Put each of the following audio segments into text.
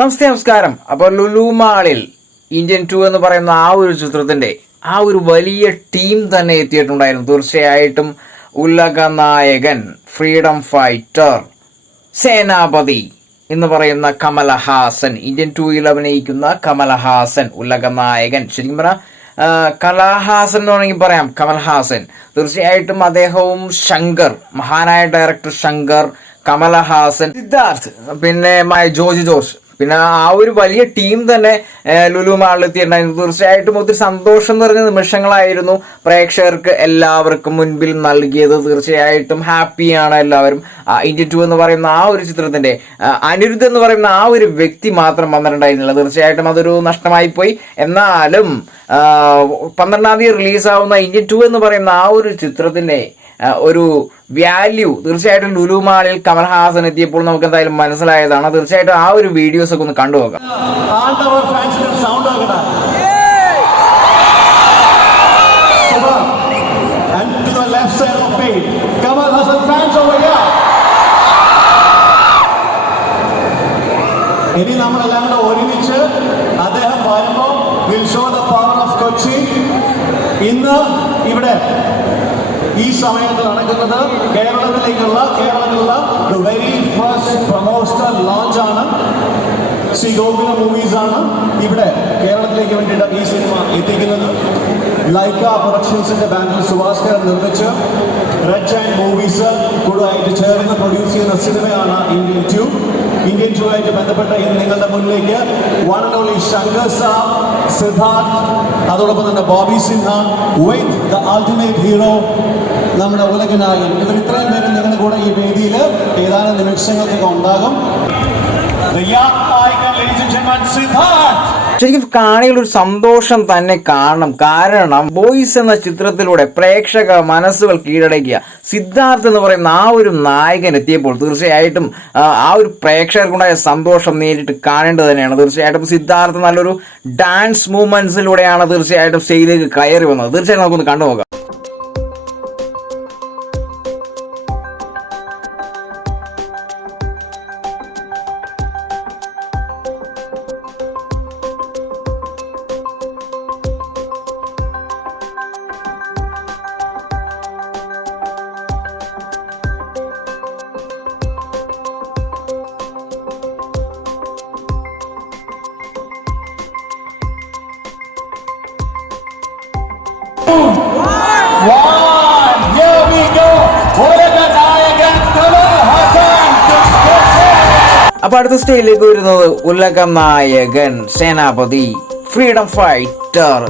നമസ്കാരം. അപ്പോൾ ലുലു മാളിൽ ഇന്ത്യൻ 2 എന്ന് പറയുന്ന ആ ഒരു ചിത്രത്തിന്റെ ആ ഒരു വലിയ ടീം തന്നെ എത്തിയിട്ടുണ്ടായിരുന്നു. തീർച്ചയായിട്ടും ഉലക നായകൻ, ഫ്രീഡം ഫൈറ്റർ, സേനാപതി എന്ന് പറയുന്ന കമലഹാസൻ, ഇന്ത്യൻ 2 അഭിനയിക്കുന്ന കമലഹാസൻ, ഉലക നായകൻ. ശരിക്കും പറഞ്ഞാൽ കലാഹാസൻ എന്ന് വേണമെങ്കിൽ പറയാം, കമൽഹാസൻ. തീർച്ചയായിട്ടും അദ്ദേഹവും ശങ്കർ, മഹാനായ ഡയറക്ടർ ശങ്കർ, കമലഹാസൻ, സിദ്ധാർത്ഥ്, പിന്നെ ജോജി ജോർജ്, പിന്നെ ആ ഒരു വലിയ ടീം തന്നെ ലുലു മാളിൽ എത്തിയിട്ടുണ്ടായിരുന്നു. തീർച്ചയായിട്ടും ഒത്തിരി സന്തോഷം നിറഞ്ഞ നിമിഷങ്ങളായിരുന്നു പ്രേക്ഷകർക്ക് എല്ലാവർക്കും മുൻപിൽ നൽകിയത്. തീർച്ചയായിട്ടും ഹാപ്പിയാണ് എല്ലാവരും. ഇന്ത്യൻ 2 എന്ന് പറയുന്ന ആ ഒരു ചിത്രത്തിന്റെ അനിരുദ്ധ് എന്ന് പറയുന്ന ആ ഒരു വ്യക്തി മാത്രം വന്നിട്ടുണ്ടായിരുന്നില്ല. തീർച്ചയായിട്ടും അതൊരു നഷ്ടമായി പോയി. എന്നാലും 12-ാം തീയതി റിലീസാവുന്ന ഇന്ത്യൻ 2 എന്ന് പറയുന്ന ആ ഒരു ചിത്രത്തിന്റെ ഒരു വാല്യൂ തീർച്ചയായിട്ടും ലുലു മാളിൽ കമൽഹാസൻ എത്തിയപ്പോൾ നമുക്ക് എന്തായാലും മനസ്സിലായതാണ്. തീർച്ചയായിട്ടും ആ ഒരു വീഡിയോസ് ഒക്കെ ഒന്ന് കണ്ടുപോകാം. ഇനി നമ്മളെല്ലാം കൂടെ ഒരുമിച്ച് അദ്ദേഹം വരുമ്പോൾ will show the power of Kochi. ഇന്ന് ഇവിടെ ഈ സമയത്ത് നടക്കുന്നത് കേരളത്തിലുള്ള the very first promotional launch ആണ്. ശ്രീ ഗോകുല മൂവീസ് ആണ് ഇവിടെ കേരളത്തിലേക്ക് വേണ്ടിയിട്ട് ഈ സിനിമ എത്തിക്കുന്നത്. ലൈക്ക പ്രൊഡക്ഷൻസിന്റെ ബാനറിൽ സുഭാസ്കരൻ നിർമ്മിച്ച് റെഡ് ജയന്റ് മൂവീസ് കൂടായിട്ട് ചേർന്ന് പ്രൊഡ്യൂസ് ചെയ്യുന്ന സിനിമയാണ് ഇന്ത്യൻ 2. ഇന്ത്യൻ 2 ആയിട്ട് ബന്ധപ്പെട്ട ഇന്ന് നിങ്ങളുടെ മുന്നിലേക്ക് one and only Shankar sir, Siddharth, അതോടൊപ്പം തന്നെ Bobby Sinha with the ultimate hero നമ്മുടെ ഉലക നായകൻ. ഇവർ ഇത്രയും പേര് നിങ്ങളുടെ കൂടെ ഈ വേദിയിൽ ഏതാനും നിമിഷങ്ങൾക്കൊക്കെ ഉണ്ടാകും. ശരിക്കും കാണികളൊരു സന്തോഷം തന്നെ കാണണം. കാരണം ബോയ്സ് എന്ന ചിത്രത്തിലൂടെ പ്രേക്ഷക മനസ്സുകൾ കീഴടക്കിയ സിദ്ധാർത്ഥ് എന്ന് പറയുന്ന ആ ഒരു നായകൻ എത്തിയപ്പോൾ തീർച്ചയായിട്ടും ആ ഒരു പ്രേക്ഷകർക്കുണ്ടായ സന്തോഷം നേരിട്ട് കാണേണ്ടത് തന്നെയാണ്. തീർച്ചയായിട്ടും സിദ്ധാർത്ഥ് നല്ലൊരു ഡാൻസ് മൂവ്മെന്റ്സിലൂടെയാണ് തീർച്ചയായിട്ടും സ്റ്റേജിലേക്ക് കയറി വന്നത്. തീർച്ചയായിട്ടും നമുക്കൊന്ന് കണ്ടുപോകാം. അപ്പൊ അടുത്ത സ്റ്റേജിലേക്ക് വരുന്നത് ഉലക നായകൻ, സേനാപതി, ഫ്രീഡം ഫൈറ്റർ.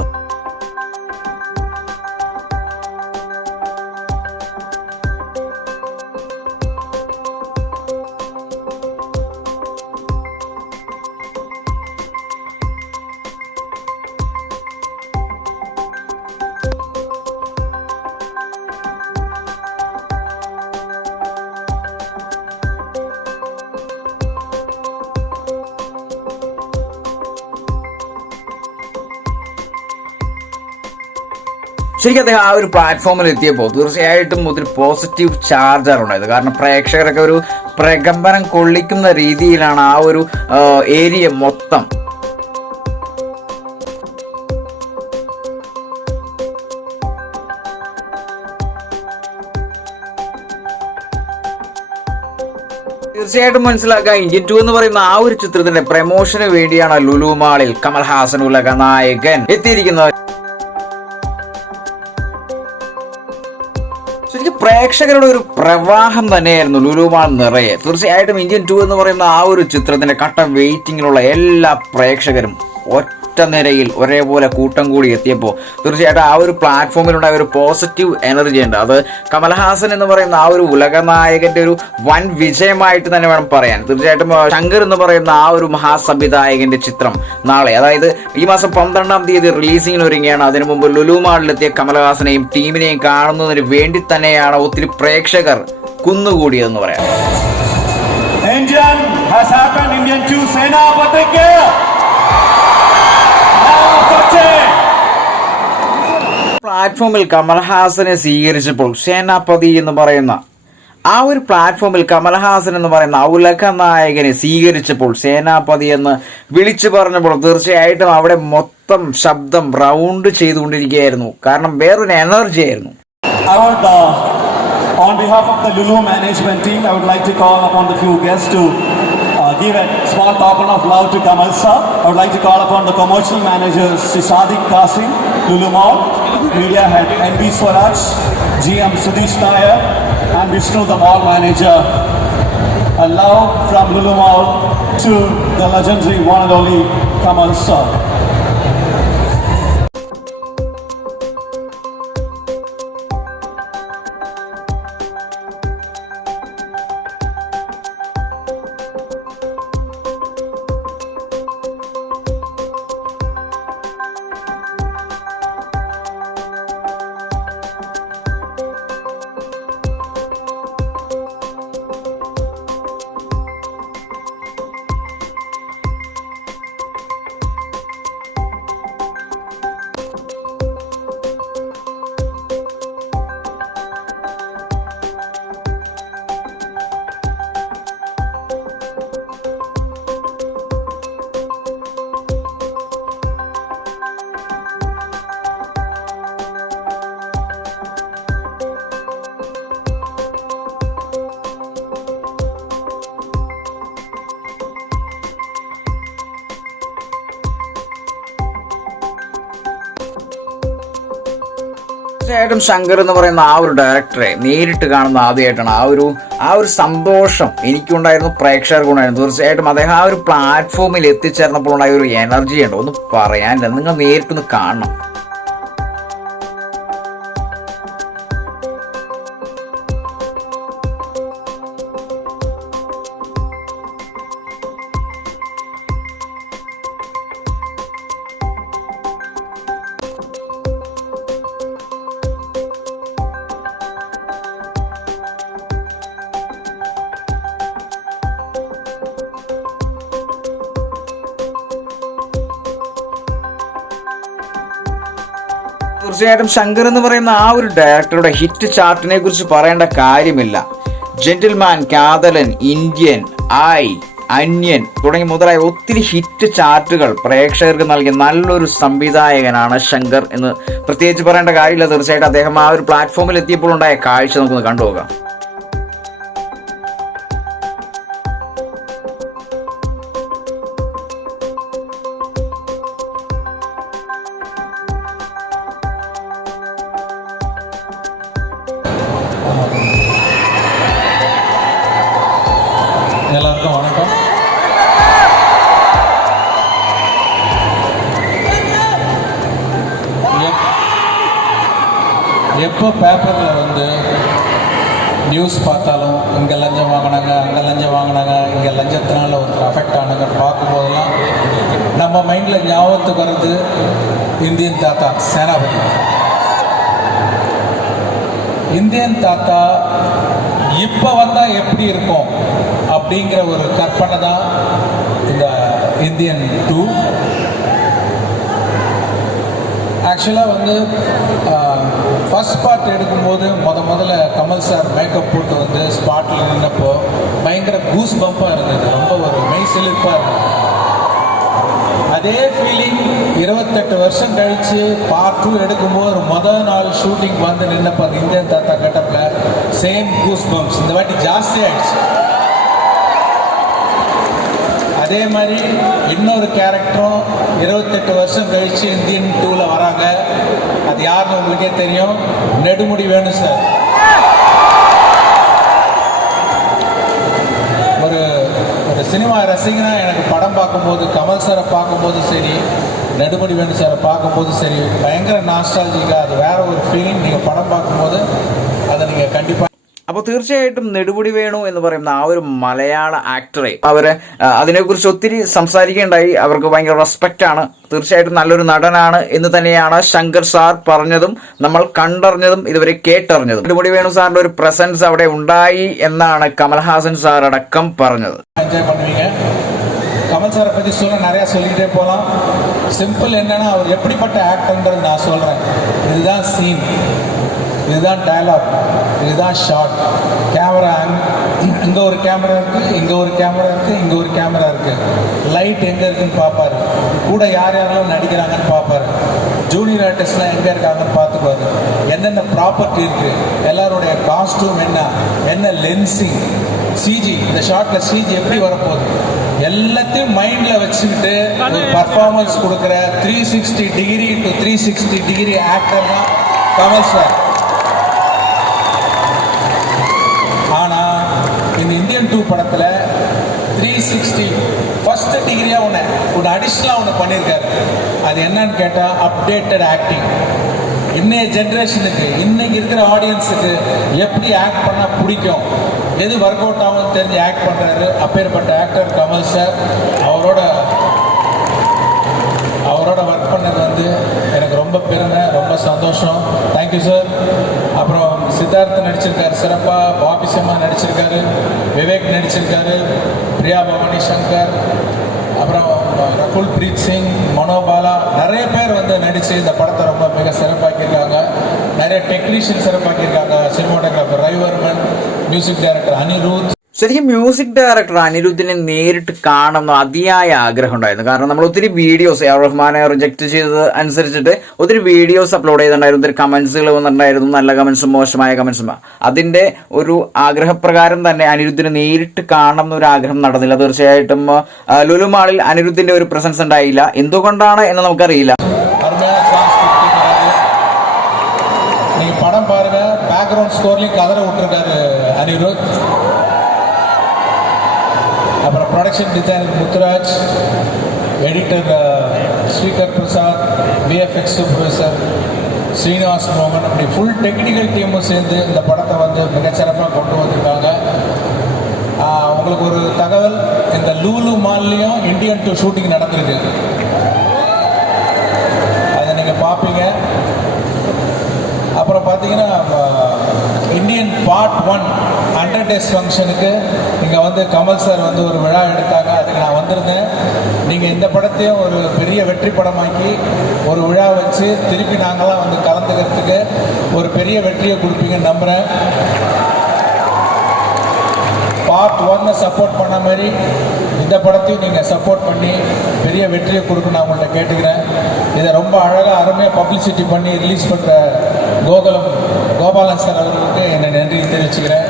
ശരിക്കും അദ്ദേഹം ആ ഒരു പ്ലാറ്റ്ഫോമിൽ എത്തിയപ്പോൾ തീർച്ചയായിട്ടും ഒത്തിരി പോസിറ്റീവ് ചാർജാണ് ഉണ്ടായത്. കാരണം പ്രേക്ഷകരൊക്കെ ഒരു പ്രകമ്പനം കൊള്ളിക്കുന്ന രീതിയിലാണ് ആ ഒരു ഏരിയ മൊത്തം. തീർച്ചയായിട്ടും മനസ്സിലാക്കുക, ഇന്ത്യൻ 2 എന്ന് പറയുന്ന ആ ഒരു ചിത്രത്തിന്റെ പ്രമോഷന് വേണ്ടിയാണ് ലുലു മാളിൽ കമൽഹാസൻ, ഉലക നായകൻ എത്തിയിരിക്കുന്നത്. ശരിക്കും പ്രേക്ഷകരുടെ ഒരു പ്രവാഹം തന്നെയായിരുന്നു ലുലു മാൾ നിറയെ. തീർച്ചയായിട്ടും ഇന്ത്യൻ 2 എന്ന് പറയുന്ന ആ ഒരു ചിത്രത്തിന്റെ കട്ട വെയിറ്റിങ്ങിലുള്ള എല്ലാ പ്രേക്ഷകരും ഒറ്റ നിരയിൽ ഒരേപോലെ കൂട്ടം കൂടി എത്തിയപ്പോൾ തീർച്ചയായിട്ടും ആ ഒരു പ്ലാറ്റ്ഫോമിലുണ്ടായ ഒരു പോസിറ്റീവ് എനർജി ഉണ്ട്. അത് കമൽഹാസൻ എന്ന് പറയുന്ന ആ ഒരു ഉലക നായകന്റെ ഒരു വൻ വിജയമായിട്ട് തന്നെ വേണം പറയാൻ. തീർച്ചയായിട്ടും ശങ്കർ എന്ന് പറയുന്ന ആ ഒരു മഹാസംവിധായകന്റെ ചിത്രം നാളെ, അതായത് ഈ മാസം 12-ാം തീയതി റിലീസിങ്ങിന് ഒരുങ്ങിയാണ്. അതിനു മുമ്പ് ലുലു മാളിലെത്തിയ കമൽഹാസനെയും ടീമിനെയും കാണുന്നതിന് വേണ്ടി തന്നെയാണ് ഒത്തിരി പ്രേക്ഷകർ കുന്നുകൂടിയതെന്ന് പറയാം. പ്ലാറ്റ്ഫോമിൽ കമൽഹാസനെ സ്വീകരിച്ചപ്പോൾ സേനാപതി എന്ന് പറയുന്ന ആ ഒരു പ്ലാറ്റ്ഫോമിൽ കമൽഹാസൻ എന്ന് പറയുന്ന ഉലക നായകനെ സ്വീകരിച്ചപ്പോൾ, സേനാപതി എന്ന് വിളിച്ചു പറഞ്ഞപ്പോൾ തീർച്ചയായിട്ടും അവിടെ മൊത്തം ശബ്ദം റൗണ്ട് ചെയ്തുകൊണ്ടിരിക്കുകയായിരുന്നു. കാരണം വേറൊരു എനർജി ആയിരുന്നു. On behalf of the Lulu management team, I would like to call upon the few guests to give a small token of love to Kamal sir. I would like to call upon the commercial managers Sadiq Qasim, Lulu Mall, media head NB Swaraj, GM Sudesh Nair, and Vishnu, the mall manager. A love from Lulu Mall to the legendary one and only Kamal sir. തീർച്ചയായിട്ടും ശങ്കർ എന്ന് പറയുന്ന ആ ഒരു ഡയറക്ടറെ നേരിട്ട് കാണുന്ന ആദ്യമായിട്ടാണ്. ആ ഒരു സന്തോഷം എനിക്കുണ്ടായിരുന്നു, പ്രേക്ഷകർക്കുണ്ടായിരുന്നു. തീർച്ചയായിട്ടും അദ്ദേഹം ആ ഒരു പ്ലാറ്റ്ഫോമിൽ എത്തിച്ചേർന്നപ്പോൾ ഉണ്ടായ ഒരു എനർജി ഉണ്ട്, ഒന്നും പറയാനില്ല. നിങ്ങൾ നേരിട്ടൊന്ന് കാണണം. തീർച്ചയായിട്ടും ശങ്കർ എന്ന് പറയുന്ന ആ ഒരു ഡയറക്ടറുടെ ഹിറ്റ് ചാർട്ടിനെ കുറിച്ച് പറയേണ്ട കാര്യമില്ല. ജെന്റിൽമാൻ, കാതലൻ, ഇന്ത്യൻ, അന്യൻ തുടങ്ങി മുതലായ ഒത്തിരി ഹിറ്റ് ചാർട്ടുകൾ പ്രേക്ഷകർക്ക് നൽകിയ നല്ലൊരു സംവിധായകനാണ് ശങ്കർ എന്ന് പ്രത്യേകിച്ച് പറയേണ്ട കാര്യമില്ല. തീർച്ചയായിട്ടും അദ്ദേഹം ആ ഒരു പ്ലാറ്റ്ഫോമിൽ എത്തിയപ്പോൾ ഉണ്ടായ കാഴ്ച നമുക്കൊന്ന് കണ്ടുപോകാം. எல்லாருக்கும் வணக்கம். எப்போ பேப்பரில் வந்து நியூஸ் பார்த்தாலும் இங்கே லஞ்சம் வாங்கினாங்க, அங்கே லஞ்சம் வாங்கினாங்க, இங்கே லஞ்சத்தினால ஒருத்தர் அஃபெக்ட் ஆனாங்க பார்க்கும்போதெல்லாம் நம்ம மைண்டில் ஞாபகத்துக்கு வர்றது இந்தியன் தாத்தா சேனாபதி. இந்தியன் தாத்தா இப்போ வந்தால் எப்படி இருக்கும் அப்படிங்கிற ஒரு கற்பனை தான் இந்த இந்தியன் 2. ஆக்சுவலாக வந்து ஃபஸ்ட் பார்ட் எடுக்கும்போது முதல்ல கமல் சார் மேக்கப் போட்டு வந்து ஸ்பாட்டில் நின்னப்போ பயங்கர கூஸ் பம்பாக இருந்தது, ரொம்ப ஒரு மெய் சிலிர்ப்பாக இருந்தது. அதே ஃபீலிங் 28 வருஷம் கழித்து பார்ட் 2 எடுக்கும்போது ஒரு நாள் ஷூட்டிங் வந்து நின்னப்போ அந்த இந்தியன் தாத்தா கட்டப்பில் சேம் கூஸ் பம்ப்ஸ் இந்த வாட்டி ஜாஸ்தி ஆயிடுச்சு. அதே மாதிரி இன்னொரு கேரக்டரும் 28 வருஷம் கழித்து இந்தியன் 2ல் வராங்க. அது யாருன்னு உங்களுக்கே தெரியும், நெடுமுடி வேணு சார். ஒரு சினிமா ரசிகனாக எனக்கு படம் பார்க்கும்போது கமல் சாரை பார்க்கும்போது சரி, நெடுமுடி வேணு சாரை பார்க்கும்போது சரி, பயங்கர நாஸ்டாலஜிக்காக அது வேற ஒரு ஃபீலிங். நீங்கள் படம் பார்க்கும்போது அதை நீங்கள் கண்டிப்பாக. അപ്പോൾ തീർച്ചയായിട്ടും നെടുമുടി വേണു എന്ന് പറയുന്ന ആ ഒരു മലയാള ആക്ടറെ അതിനെക്കുറിച്ച് ഒത്തിരി സംസാരിക്കേണ്ടായി. അവർക്ക് ഭയങ്കര റെസ്പെക്റ്റ് ആണ്. തീർച്ചയായിട്ടും നല്ലൊരു നടനാണ് എന്ന് തന്നെയാണ് ശങ്കർ സാർ പറഞ്ഞതും നമ്മൾ കണ്ടറിഞ്ഞതും ഇതുവരെ കേട്ടറിഞ്ഞതും. നെടുമുടി വേണു സാറിന്റെ ഒരു പ്രസൻസ് അവിടെ ഉണ്ടായി എന്നാണ് കമൽഹാസൻ സാർ അടക്കം പറഞ്ഞത്. கமல் சாரை பற்றி நிறையா சொல்லிக்கிட்டே போகலாம். சிம்பிள் என்னன்னா அவர் எப்படிப்பட்ட ஆக்டர்ன்றது நான் சொல்கிறேன். இதுதான் சீன். இதுதான் டயலாக், இதுதான் ஷார்ட். கேமரா இங்கே ஒரு கேமரா இருக்குது, இங்கே ஒரு கேமரா இருக்குது, இங்கே ஒரு கேமரா இருக்குது. லைட் எங்கே இருக்குதுன்னு பார்ப்பாரு, கூட யார் யாரெல்லாம் நடிக்கிறாங்கன்னு பார்ப்பாரு, ஜூனியர் ஆர்டிஸ்ட்லாம் எங்கே இருக்காங்கன்னு பார்த்துப்பாரு, என்னென்ன ப்ராப்பர்ட்டி இருக்குது, எல்லாருடைய காஸ்ட்யூம் என்ன லென்சிங், சிஜி, இந்த ஷார்ட்டில் சிஜி எப்படி வரப்போகுது, எல்லாத்தையும் மைண்டில் வச்சுக்கிட்டு ஒரு பர்ஃபார்மன்ஸ் கொடுக்குற 360 டிகிரி டு 360 டிகிரி ஆக்டர் தான் கமல் சார். ஆனால் இந்த இந்தியன் 2 படத்தில் 360 ஃபர்ஸ்ட் டிகிரியாக ஒன்று அடிஷ்னலாக ஒன்று பண்ணியிருக்காரு. அது என்னன்னு கேட்டால் அப்டேட்டட் ஆக்டிங். இன்னைய ஜென்ரேஷனுக்கு, இன்னைக்கு இருக்கிற ஆடியன்ஸுக்கு எப்படி ஆக்ட் பண்ணால் பிடிக்கும், எது ஒர்க் அவுட் ஆகும்னு தெரிஞ்சு ஆக்ட் பண்ணுறாரு. அப்பேற்பட்ட ஆக்டர் கமல் சார். அவரோட ஒர்க் பண்ணது வந்து எனக்கு ரொம்ப பெருமை, ரொம்ப சந்தோஷம். Thank you sir. அப்புறம் சித்தார்த் நடிச்சிருக்காரு சிறப்பாக, பாபி சிம்மா நடிச்சிருக்காரு, விவேக் நடிச்சிருக்காரு, பிரியா பவானி சங்கர், அப்புறம் ரகுல் பிரீத் சிங், மனோபாலா, நிறைய பேர் வந்து நடித்து இந்த படத்தை ரொம்ப மிக சிறப்பாக்கியிருக்காங்க. நிறைய டெக்னீஷியன் சிறப்பாக்கியிருக்காங்க. Cinematographer Ravivarman, music director Anirudh. ശരിക്കും മ്യൂസിക് ഡയറക്ടർ അനിരുദ്ധിനെ നേരിട്ട് കാണണമെന്ന് അതിയായ ആഗ്രഹം ഉണ്ടായിരുന്നു. കാരണം നമ്മൾ ഒത്തിരി വീഡിയോസ് എ ആർ റഹ്മാനെ റിജക്ട് ചെയ്തത് അനുസരിച്ചിട്ട് ഒത്തിരി വീഡിയോസ് അപ്ലോഡ് ചെയ്തിട്ടുണ്ടായിരുന്നു, ഒത്തിരി കമന്റ്സുകൾ വന്നിട്ടുണ്ടായിരുന്നു, നല്ല കമന്റ്സും മോശമായ കമന്റ്സും. അതിന്റെ ഒരു ആഗ്രഹപ്രകാരം തന്നെ അനിരുദ്ധിനെ നേരിട്ട് കാണണം എന്നൊരു ആഗ്രഹം നടന്നില്ല. തീർച്ചയായിട്ടും ലുലു മാളിൽ അനിരുദ്ധിന്റെ ഒരു പ്രസൻസ് ഉണ്ടായില്ല. എന്തുകൊണ്ടാണ് എന്ന് നമുക്കറിയില്ല. படம் பாருங்க, பேக்ரவுண்ட் ஸ்கோர்லையும் கதற விட்டுருக்காரு அனிருத். அப்புறம் production designer Muthuraj, editor Srikar Prasad, VFX supervisor Srinivas மோகன், அப்படி ஃபுல் டெக்னிக்கல் டீமும் சேர்ந்து இந்த படத்தை வந்து மிகச்சிறப்பாக கொண்டு வந்திருக்காங்க. உங்களுக்கு ஒரு தகவல், இந்த லூலு மால்லையும் இந்தியன் 2 ஷூட்டிங் நடந்திருக்கு. அதை நீங்கள் பார்ப்பீங்க. அப்புறம் பார்த்தீங்கன்னா இந்தியன் பார்ட் 1 100 days ஃபங்க்ஷனுக்கு இங்கே வந்து கமல் சார் வந்து ஒரு விழா எடுத்தாங்க. அதுக்கு நான் வந்திருந்தேன். நீங்கள் இந்த படத்தையும் ஒரு பெரிய வெற்றி படமாக்கி ஒரு விழா வச்சு திருப்பி நாங்களாம் வந்து கலந்துக்கிறதுக்கு ஒரு பெரிய வெற்றியை கொடுப்பீங்கன்னு நம்புகிறேன். பார்ட் 1 சப்போர்ட் பண்ண மாதிரி இந்த படத்தையும் நீங்கள் சப்போர்ட் பண்ணி பெரிய வெற்றியை கொடுக்க நான் உங்கள்கிட்ட கேட்டுக்கிறேன். இதை ரொம்ப அழகாக அருமையாக பப்ளிசிட்டி பண்ணி ரிலீஸ் பண்ணுற கோபாலன் சார் அவர்களுக்கு என்னை நன்றி தெரிவிச்சுக்கிறேன்.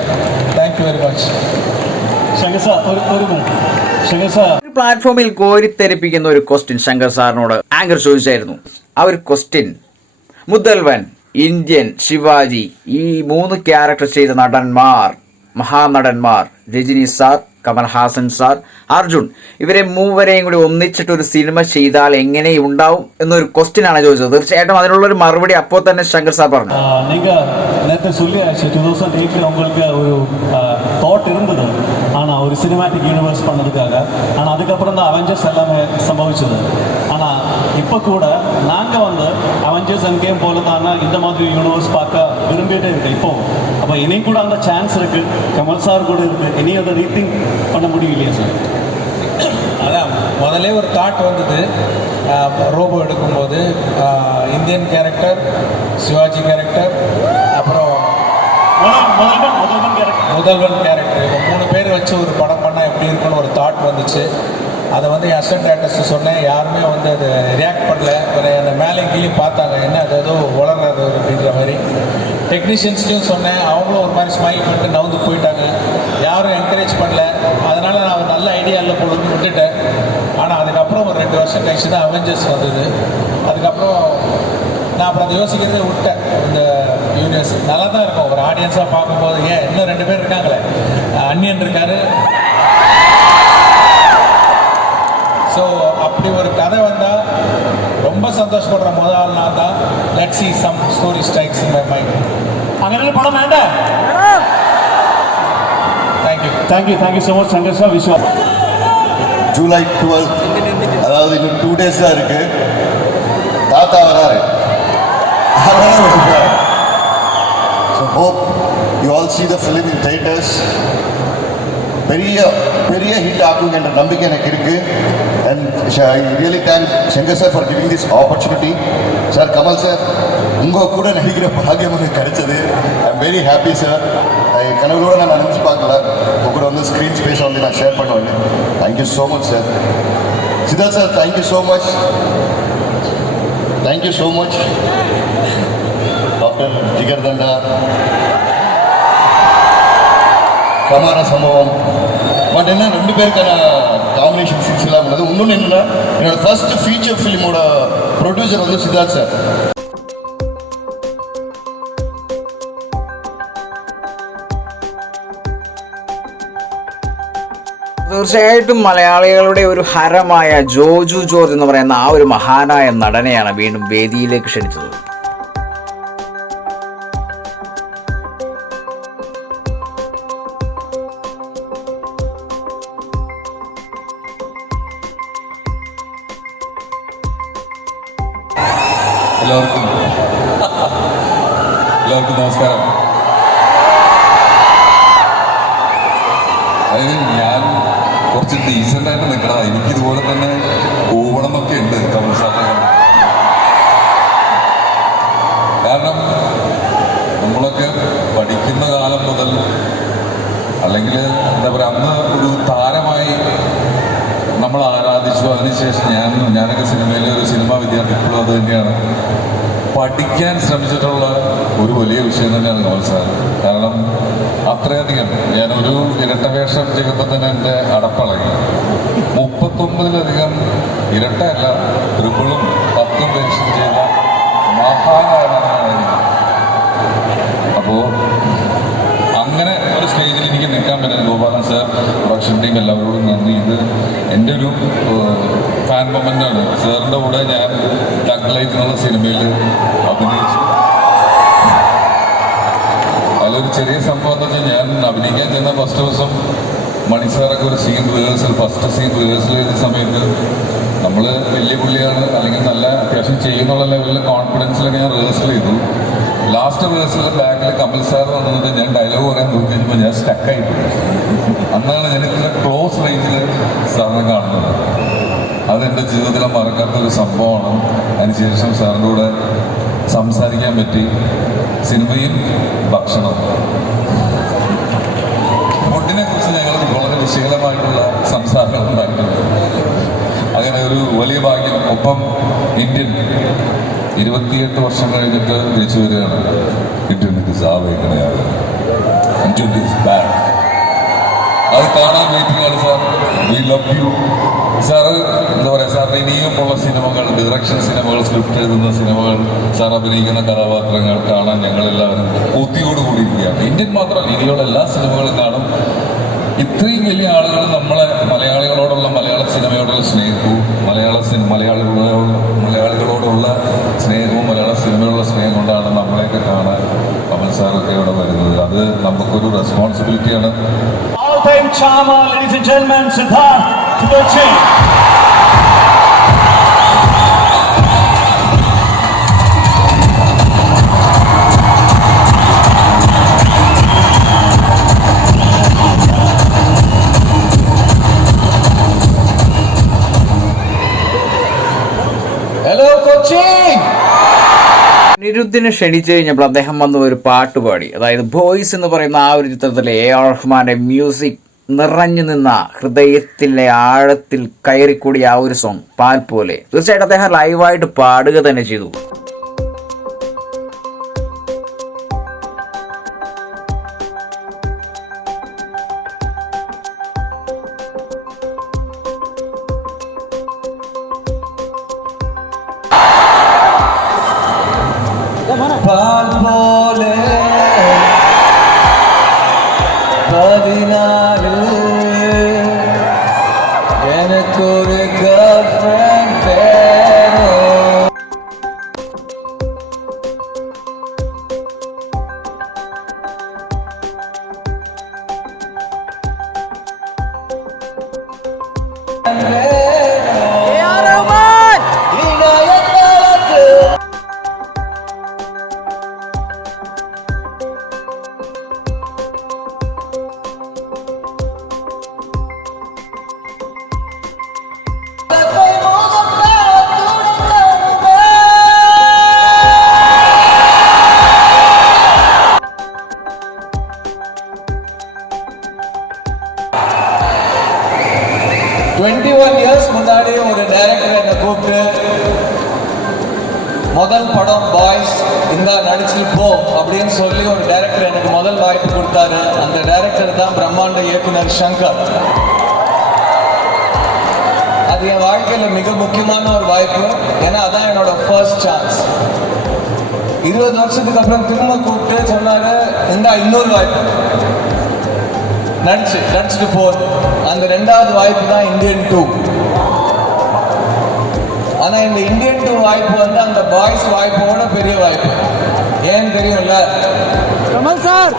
Thank you very much. ഒരു പ്ലാറ്റ്ഫോമിൽ കോരിത്തെരിപ്പിക്കുന്ന ഒരു ക്വസ്റ്റ്യൻ ശങ്കർ സാറിനോട് ആങ്കർ ചോദിച്ചായിരുന്നു. ആ ഒരു ക്വസ്റ്റ്യൻ, മുതൽവൻ, ഇന്ത്യൻ, ശിവാജി, ഈ 3 ക്യാരക്ടർ ചെയ്ത നടന്മാർ, മഹാനടന്മാർ, രജനി സാർ, കമൽഹാസൻ സാർ, അർജുൻ, ഇവരെ മൂവരെയും കൂടി ഒന്നിച്ചിട്ട് ഒരു സിനിമ ചെയ്താൽ എങ്ങനെ ഉണ്ടാവും എന്നൊരു ക്വസ്റ്റ്യൻ ആണ് ചോദിച്ചത്. തീർച്ചയായിട്ടും അതിനുള്ളൊരു മറുപടി അപ്പോൾ തന്നെ ശങ്കർ സാർ പറഞ്ഞു. നേരത്തെ சொல்லியாச்சு 2008 உங்களுக்கு ஒரு தாட் இருந்தது, ஆனால் ஒரு சினிமாட்டிக் யூனிவர்ஸ் பண்ணதுக்காக. ஆனால் அதுக்கப்புறம் தான் அவெஞ்சர்ஸ் எல்லாமே சம்பவிச்சது. ஆனால் இப்போ கூட நாங்கள் வந்து அவெஞ்சர்ஸ் அண்ட் கேம் போல தான் இந்த மாதிரி யூனிவர்ஸ் பார்க்க விரும்பிட்டே இருக்கு இப்போ. அப்போ இனி கூட அந்த சான்ஸ் இருக்கு, கமல் சார் கூட இருக்கு, இனி அதை ரீதிங்க் பண்ண முடியலையா சார்? அதான் முதல்ல ஒரு தாட் வந்தது ரோபோ எடுக்கும்போது, இந்தியன் கேரக்டர், சிவாஜி கேரக்டர், அப்புறம் முதல்வன் கேரக்டர், இவங்க 3 பேர் வச்சு ஒரு படம் பண்ணால் எப்படி இருக்குன்னு ஒரு தாட் வந்துச்சு. அதை வந்து என் அசிஸ்டன்ட் டேரக்டர்ஸ் சொன்னேன். யாருமே வந்து அது ரியாக்ட் பண்ணல. அந்த மேலே கீழே பார்த்தாங்க, என்ன அது ஏதோ வளர்றது அப்படின்ற மாதிரி. டெக்னீஷியன்ஸ்லையும் சொன்னேன், அவங்களும் ஒரு மாதிரி ஸ்மைல் பண்ணிட்டு நவுந்து போயிட்டாங்க. யாரும் என்கரேஜ் பண்ணல. அதனால் நான் ஒரு நல்ல ஐடியா இல்லை போடுன்னு விட்டுட்டேன். ஆனால் அதுக்கப்புறம் ஒரு 2 வருஷம் கழிச்சு தான் அவெஞ்சர்ஸ் வந்தது. அதுக்கப்புறம் நான் அப்புறம் அதை யோசிக்கிறதே விட்டேன். இந்த யூனிவர்ஸ் நல்லா தான் இருக்கும் ஒரு ஆடியன்ஸாக பார்க்கும்போது. ஏன் இன்னும் 2 பேர் இருக்காங்களே, அன்னியன் இருக்காரு. ஸோ அப்படி ஒரு கதை வந்தால் ரொம்ப சந்தோஷப்படுற முதல் நாள் தான். Let's see some story strikes in my mind. അങ്ങനെ ഒരു പടം വേണ്ടേ? Thank you so much Shankar sir. விஷயம் ஜூலை 12, அதாவது இன்னும் 2 days தான் இருக்கு. தாத்தா வராரு. So hope you all see the film in theaters. பெரிய ஹிட் ஆகும் என்ற நம்பிக்கை எனக்கு இருக்கு. And I really thank Shankar sir for giving this opportunity. Sir, Kamal sir, உங்க கூட நடிக்கிற பாக்கியம் எனக்கு கிடைச்சது. I am very happy sir. கனவுகளோட நான் நினைச்சு பார்க்கல உங்க கூட வந்து ஸ்க்ரீன் ஸ்பேஸ் வந்து நான் ஷேர் பண்ணுவேன். Thank you so much sir. Siddharth sir, thank you so much. Thank you so much. Doctor Jigarthanda, கமான சம்பவம். பட் என்ன, ரெண்டு பேருக்கான காம்பினேஷன் சீன்ஸ் எல்லாம் உள்ளது. இன்னொன்று என்னன்னா, என்னோட ஃபர்ஸ்ட் ஃபீச்சர் ஃபிலிமோட ப்ரொடியூசர் வந்து சித்தார்த் சார். തീർച്ചയായിട്ടും മലയാളികളുടെ ഒരു ഹരമായ ജോജു ജോർജ് എന്ന് പറയുന്ന ആ ഒരു മഹാനായ നടനെയാണ് വീണ്ടും വേദിയിലേക്ക് ക്ഷണിച്ചത്. എല്ലാവർക്കും നമസ്കാരം. അതായത് ഞാൻ കുറച്ച് ഡീസൻ്റായിട്ട് നിൽക്കണം. എനിക്കിതുപോലെ തന്നെ കൂവണം എന്നൊക്കെ ഉണ്ട് കമൽ സാറിനെ. കാരണം നമ്മളൊക്കെ പഠിക്കുന്ന കാലം മുതൽ, അല്ലെങ്കിൽ എന്താ പറയുക, അന്ന് ഒരു താരമായി നമ്മൾ ആരാധിച്ചു. അതിനുശേഷം ഞാനൊക്കെ സിനിമയിലെ ഒരു സിനിമാ വിദ്യാർത്ഥി, ഇപ്പോഴും അത് തന്നെയാണ്. പഠിക്കാൻ ശ്രമിച്ചിട്ടുള്ള ഒരു വലിയ വിഷയം തന്നെയാണ് കമൽ സാർ. കാരണം അത്രയധികം ഞാനൊരു ഇരട്ടവേഷം ചെയ്യുമ്പോൾ തന്നെ എൻ്റെ അടപ്പളകി. 39-ലധികം ഇരട്ടയല്ല, ട്രിപ്പിളും 10 വേഷം ചെയ്ത മഹാനാണ്. അപ്പോൾ അങ്ങനെ ഒരു സ്റ്റേജിൽ എനിക്ക് നിൽക്കാൻ പറ്റുന്നത് ഗോപാലൻ സാർ, പ്രൊഡക്ഷൻ ടീം എല്ലാവരോടും നന്ദി. ഇത് എൻ്റെ ഒരു ഫാൻ മൊമെൻ്റാണ്. സാറിൻ്റെ കൂടെ ഞാൻ തഗ് ലൈഫ് എന്നുള്ള സിനിമയിൽ അഭിനയിച്ചു. അതിലൊരു ചെറിയ സംഭവം എന്താ വെച്ചാൽ, ഞാൻ അഭിനയിക്കാൻ ചെന്ന ഫസ്റ്റ് ദിവസം മണി സാറൊക്കെ ഒരു scene rehearsal, first scene rehearsal ചെയ്ത സമയത്ത് നമ്മൾ വലിയ പുള്ളിയാണ്, അല്ലെങ്കിൽ നല്ല അത്യാവശ്യം ചെയ്യുന്നുള്ള ലെവലിൽ കോൺഫിഡൻസിലൊക്കെ ഞാൻ റിഹേഴ്സൽ ചെയ്തു. ലാസ്റ്റ് റിഹേഴ്സലിൽ ബാക്കിൽ കമൽ സാർ വന്നിട്ട് ഞാൻ ഡയലോഗ് പറയാൻ നോക്കി കഴിഞ്ഞപ്പോൾ ഞാൻ സ്റ്റക്കായി പോയി. അന്നാണ് ഞാൻ ഇത്ര ക്ലോസ് റേഞ്ചിൽ സാറിനെ കാണുന്നത്. അതെൻ്റെ ജീവിതത്തിലെ മറക്കാത്തൊരു സംഭവമാണ്. അതിനുശേഷം സാറിൻ്റെ കൂടെ സംസാരിക്കാൻ പറ്റി. സിനിമയും ഭക്ഷണവും, ഫുഡിനെ കുറിച്ച് ഞങ്ങൾ വളരെ വിശകലമായിട്ടുള്ള സംസാരങ്ങൾ ഉണ്ടായിട്ടുണ്ട്. അങ്ങനെ ഒരു വലിയ ഭാഗ്യം. ഒപ്പം ഇന്ത്യൻ 28 വർഷം കഴിഞ്ഞിട്ട് തിരിച്ചു വരികയാണ്. ഇന്ത്യൻ ഇസ് ആവേക്കണയാണ്. Indian is back. അത് കാണാൻ വെയിറ്റിംഗ് ആണ് sir. We love you sir. എന്താ പറയുക, സാറിന് ഇനിയുമുള്ള സിനിമകൾ, ഡയറക്ഷൻ സിനിമകൾ, സ്ക്രിപ്റ്റ് എഴുതുന്ന സിനിമകൾ, സാർ അഭിനയിക്കുന്ന കഥാപാത്രങ്ങൾ കാണാൻ ഞങ്ങളെല്ലാവരും കൂടിയിരിക്കുകയാണ്. ഇന്ത്യൻ മാത്രമല്ല, ഇനിയുള്ള എല്ലാ സിനിമകളും കാണും. ഇത്രയും വലിയ ആളുകൾ നമ്മളെ മലയാളികളോടുള്ള, മലയാള സിനിമയോടുള്ള സ്നേഹവും, മലയാളികളോടുള്ള സ്നേഹവും, മലയാള സിനിമയോടുള്ള സ്നേഹം കൊണ്ടാണ് നമ്മളെയൊക്കെ കാണാൻ കമൽ സാറൊക്കെ ഇവിടെ വരുന്നത്. അത് നമുക്കൊരു റെസ്പോൺസിബിലിറ്റിയാണ്. All-time charmer, ladies and gentlemen, Siddharth Kochi. Hello, Kochi! അനിരുദ്ധിനെ ക്ഷണിച്ചു കഴിഞ്ഞപ്പോൾ അദ്ദേഹം വന്ന് ഒരു പാട്ട് പാടി. അതായത് ബോയ്സ് എന്ന് പറയുന്ന ആ ഒരു ചിത്രത്തിലെ AR റഹ്മാന്റെ മ്യൂസിക് നിറഞ്ഞു നിന്ന, ഹൃദയത്തിലെ ആഴത്തിൽ കയറിക്കൂടിയ ആ ഒരു സോങ് പാൽ പോലെ. തീർച്ചയായിട്ടും അദ്ദേഹം ലൈവായിട്ട് പാടുക തന്നെ ചെയ്തു. പാൽ പോലെ 14 എനിക്കൊരു ഗേൾഫ്രണ്ട് വേണം. கூப்பிட்டு முதல் படம் பாய்ஸ் இந்த நடிச்சு போ அப்படின்னு சொல்லி ஒரு டைரக்டர் எனக்கு முதல் வாய்ப்பு கொடுத்தாரு. அந்த டைரக்டர் தான் பிரம்மாண்ட இயக்குனர் சங்கர். அது என் வாழ்க்கையில் மிக முக்கியமான ஒரு வாய்ப்பு. ஏன்னா அதான் என்னோட ஃபர்ஸ்ட் சான்ஸ். 20 வருஷத்துக்கு அப்புறம் திரும்ப கூப்பிட்டு சொன்னாரு, இந்த இன்னொரு வாய்ப்பு நடிச்சுட்டு போகுது. அந்த 2வது வாய்ப்பு தான் இந்தியன் 2. ஆனா இந்த இந்தியன் 2 வாய்ப்பு வந்து அந்த பாய்ஸ் வாய்ப்போட பெரிய வாய்ப்பு. ஏன்னு தெரியும்ல கமல் சார்?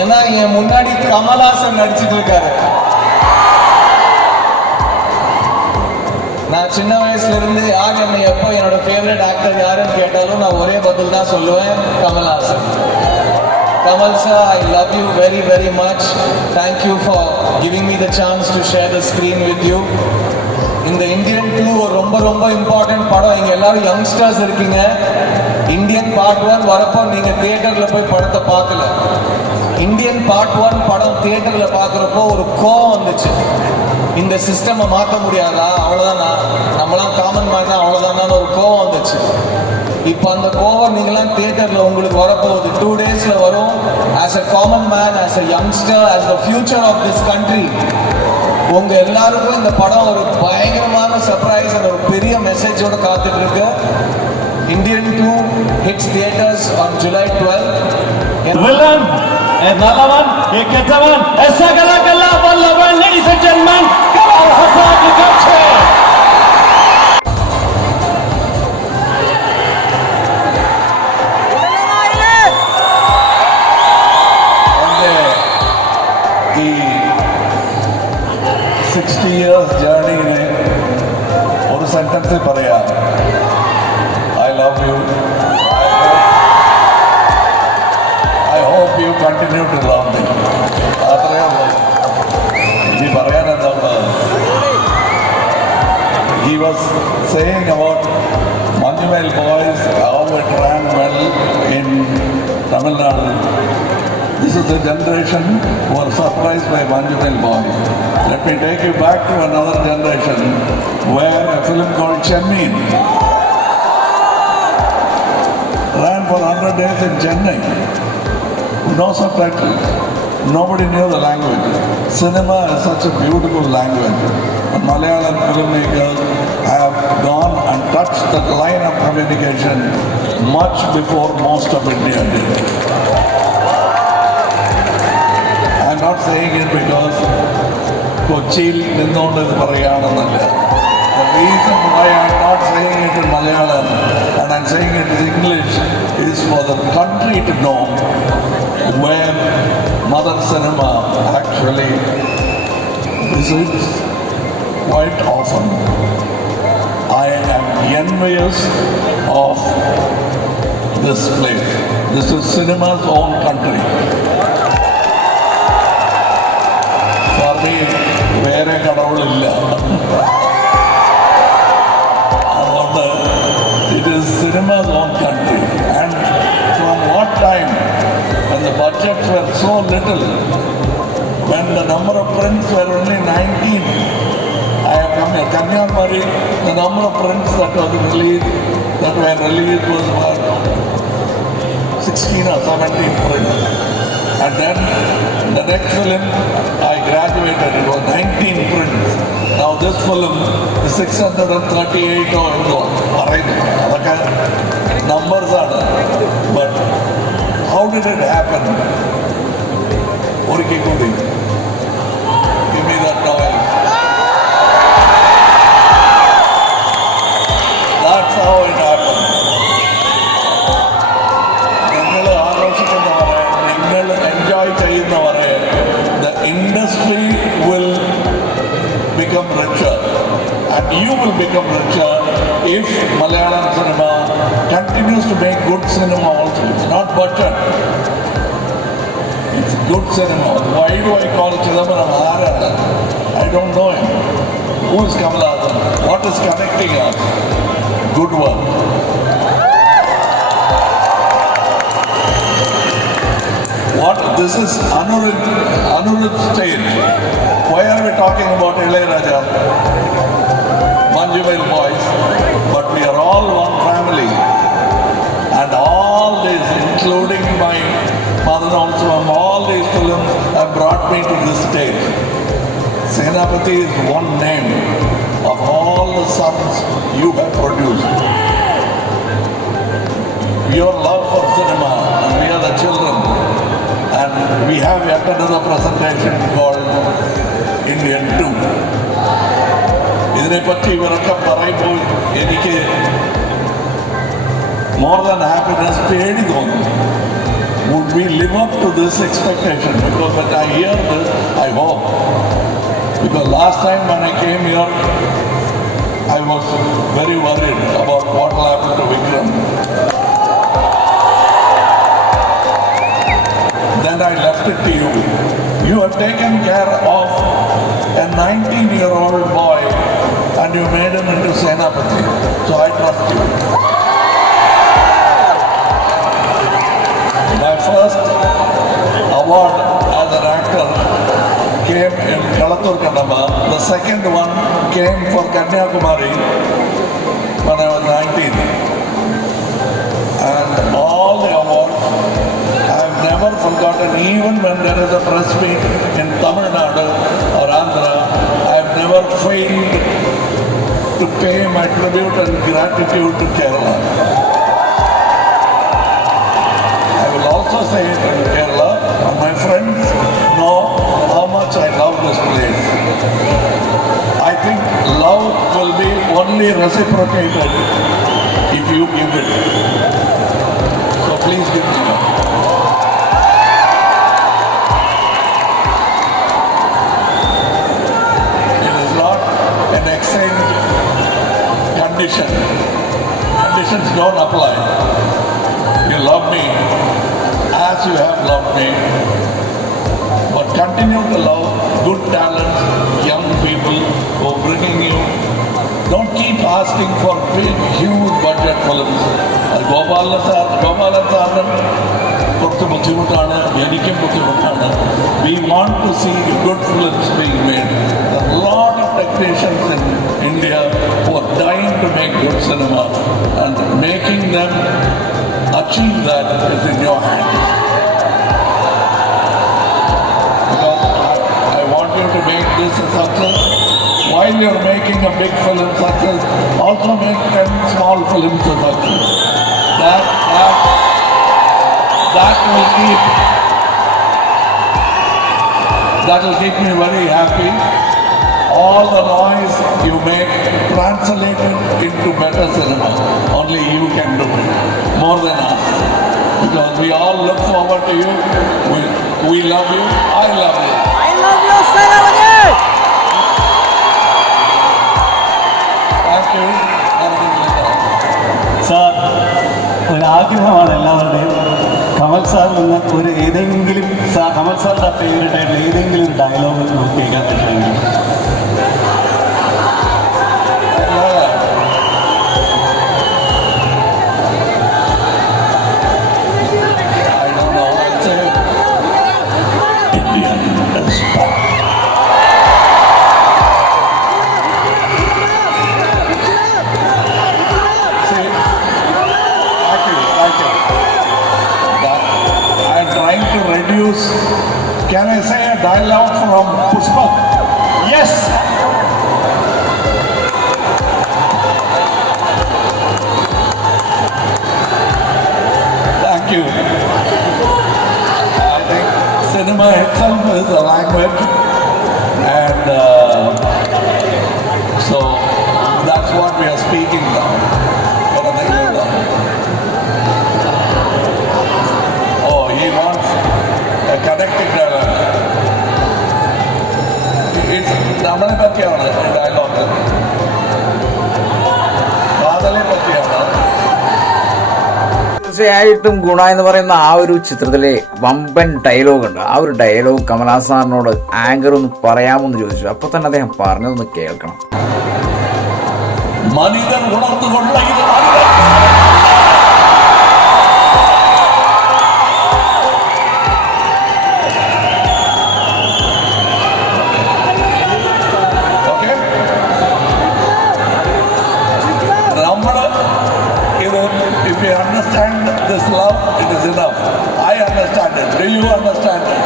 ஏன்னா என் முன்னாடி கமல்ஹாசன் நடிச்சிட்டு இருக்காரு. நான் சின்ன வயசுல இருந்து யார் என்னை எப்போ என்னோட ஃபேவரட் ஆக்டர் யாருன்னு கேட்டாலும் நான் ஒரே பதில் தான் சொல்லுவேன், Kamal Haasan. Kamal sir, I love you very very much. Thank you for giving me the chance to share the screen with you. இந்த இந்தியன் 2 ஒரு ரொம்ப இம்பார்ட்டன்ட் படம். இங்க எல்லாரும் யங்ஸ்டர்ஸ் இருக்கீங்க. இந்தியன் பார்ட் 1 வரப்போ நீங்க தியேட்டர்ல போய் படத்தை பார்க்கல. இந்தியன் பார்ட் 1 படம் தியேட்டர்ல பார்க்குறப்போ ஒரு கோவம் வந்துச்சு. இந்த சிஸ்டமை மாற்ற முடியாதா, அவ்வளோதானா, நம்மளாம் காமன் மேன் தான், அவ்வளோதானான்னு ஒரு கோவம் வந்துச்சு. இப்போ அந்த கோவம் நீங்களாம் தியேட்டரில் உங்களுக்கு வரப்போகுது. 2 daysல வரும். As a common man, as a youngster, as the future of this country, உங்க எல்லாருக்கும் இந்த படம் ஒரு பயங்கரமான சர்ப்ரைஸ், ஒரு பெரிய மெசேஜோட காத்துட்டு இருக்கு. Indian 2 hits theaters on July 12. Villain, a Nalavan, a Ketavan, a Sagalakala, Vallavan, ladies and gentlemen, Kamal Hassan Kochi. ഈ 60 years ജേർണിയിലെ ഒരു സെന്റൻസിൽ പറയാം, I love you. I hope you continue to love me. അത്രയേ ഉള്ളൂ. ഇനി പറയാൻ എന്താ ഉള്ളത്? He was saying about Manjumail boys, how it ran well in Tamil Nadu. This is the generation who are surprised by Manjumail boys. Let me take you back to another generation where a film called Chemmin ran for 100 days in Chennai. No subtitles. Nobody knew the language. Cinema is such a beautiful language. And Malayalam filmmakers have gone and touched that line of communication much before most of India did. I'm not saying it because കൊച്ചിയിൽ നിന്നുകൊണ്ട് ഇത് പറയുകയാണെന്നല്ല. The reason why I'm not saying it in Malayalam and I'm saying it in English is for the country to know where mother cinema actually visits quite often. I am envious of this place. This is cinema's own country. For me, വേറെ കടവുകളില്ല. അതുകൊണ്ട് it is cinema's own country. And from what time, when the budgets were so little, when the number of prints were only 19, I have come here, Kanyakumari, the number of prints that were released was about 16 or 17 prints. And then the next film I graduated, it was 19 prints. Now this film is 638 or so. Numbers are there. But how did it happen? Oriki Kudi, give me that noise. That's how it happened. Enjoy ചെയ്യുന്നവരെ, the industry will become richer and you will become richer if Malayalam cinema continues to make good cinema also. It's not budget, it's good cinema. Why do I call Chidambaram Arana? I don't know him. Who is Kamal? What is connecting us? Good work. What? This is Anuruddh stage. Why are we talking about Ilayaraja? Manjuvel boys, but we are all one family. And all this, including my mother also, all these films have brought me to this stage. Senapati is one name of all the sons you have produced. Your love for cinema, and we are the children, and we have yet another presentation called Indian 2. ഇതിനെപ്പറ്റി ഇവരൊക്കെ പറയുമ്പോൾ എനിക്ക് more than happiness, പേടി തോന്നുന്നു. Would we live up to this expectation? Because when I hear this, I hope. Because last time when I came here, I was very worried about what will happen to Vikram. Then I left it to you. You have taken care of a 19-year-old boy and you made him into Senapati. So I trust you. My first award as an actor came in Kalathur Kannamba. The second one came for Kanyakumari when I was 19. And all the awards I have never forgotten, even when there is a press meet in Tamil Nadu or Andhra, I have never failed to pay my tribute and gratitude to Kerala. I will also say it in Kerala, my friends know how much I love this place. I think love will be only reciprocated if you give it. So please give me love. It is not an exchange condition. Conditions don't apply. You love me as you have loved me. But continue to love good talents, young people who are bringing you. Don't keep asking for big, huge budget films. Gopalan Saran, കുറച്ച് ബുദ്ധിമുട്ടാണ്, എനിക്കും ബുദ്ധിമുട്ടാണ്. We want to see good films being made. There are a lot of technicians in India who are dying to make good cinema, and making them achieve that is in your hands. Because I want you to make this a success. While you are making a big film success, also make 10 small films a success. That will keep me very happy. All the noise you make translated into better cinema. Only you can do it, more than us. Because we all look forward to you. We love you. I love you. I love you, Senapati! Thank you. Sir, ഒരാഗ്രഹമാണ് എല്ലാവരുടെയും. കമൽ സാറിൽ നിന്ന് കമൽ സാറിൻ്റെ favourite ആയിട്ടുള്ള ഏതെങ്കിലും ഒരു dialogue നമുക്ക് കേൾക്കാൻ പറ്റുമെങ്കിൽ. I don't know. I'd say Indian is back. See, thank you. I'm trying to reduce. Can I say a dialogue from Pushpa? Yes. Thank you. I think cinema itself is a language, and so that's what we are speaking now. Oh, he wants a connecting dialogue. It's നമ്മളെ പറ്റിയാണ് dialogue, കാതലെ പറ്റിയാണ്. തീർച്ചയായിട്ടും ഗുണ എന്ന് പറയുന്ന ആ ഒരു ചിത്രത്തിലെ വമ്പൻ ഡയലോഗ് ഉണ്ട്. ആ ഒരു ഡയലോഗ് കമലഹാസനോട് ആങ്കർ ഒന്ന് പറയാമെന്ന് ചോദിച്ചു. അപ്പൊ തന്നെ അദ്ദേഹം പറഞ്ഞതൊന്ന് കേൾക്കണം. മനിതൻ ഉണർന്നുകൊണ്ടുള്ള ഇത് understand this love, it is enough. I understand it. Do you understand it?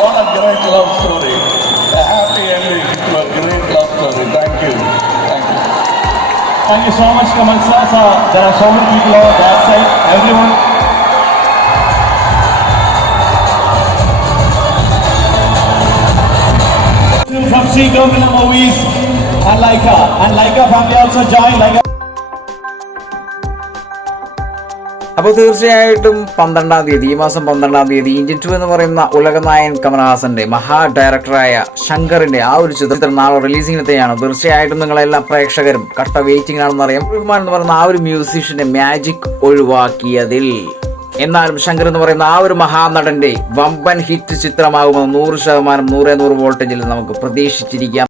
What a great love story. A happy ending to a great love story. Thank you. Thank you. Thank you so much, Kamal sir. So, there are so many people on that side. Everyone. From Sri Government Movies and Laika family also joined. Laika. അപ്പോൾ തീർച്ചയായിട്ടും 12-ാം തീയതി, ഈ മാസം 12-ാം തീയതി Indian 2 എന്ന് പറയുന്ന ഉലകനായകൻ കമൽഹാസന്റെ മഹാ ഡയറക്ടറായ ശങ്കറിന്റെ ആ ഒരു ചിത്രത്തിൽ നാളെ റിലീസിങ്ങിനെത്തിയാണ്. തീർച്ചയായിട്ടും നിങ്ങളെല്ലാം പ്രേക്ഷകരും കട്ട വെയിറ്റിംഗ് ആണെന്നറിയാം. റഹ്മാൻ എന്ന് പറയുന്ന ആ ഒരു മ്യൂസീഷ്യന്റെ മാജിക് ഒഴിവാക്കിയതിൽ. എന്നാലും ശങ്കർ എന്ന് പറയുന്ന ആ ഒരു മഹാനടന്റെ വമ്പൻ ഹിറ്റ് ചിത്രമാകുമെന്ന് 100% 100 വോൾട്ടേജിൽ നമുക്ക് പ്രതീക്ഷിച്ചിരിക്കാം.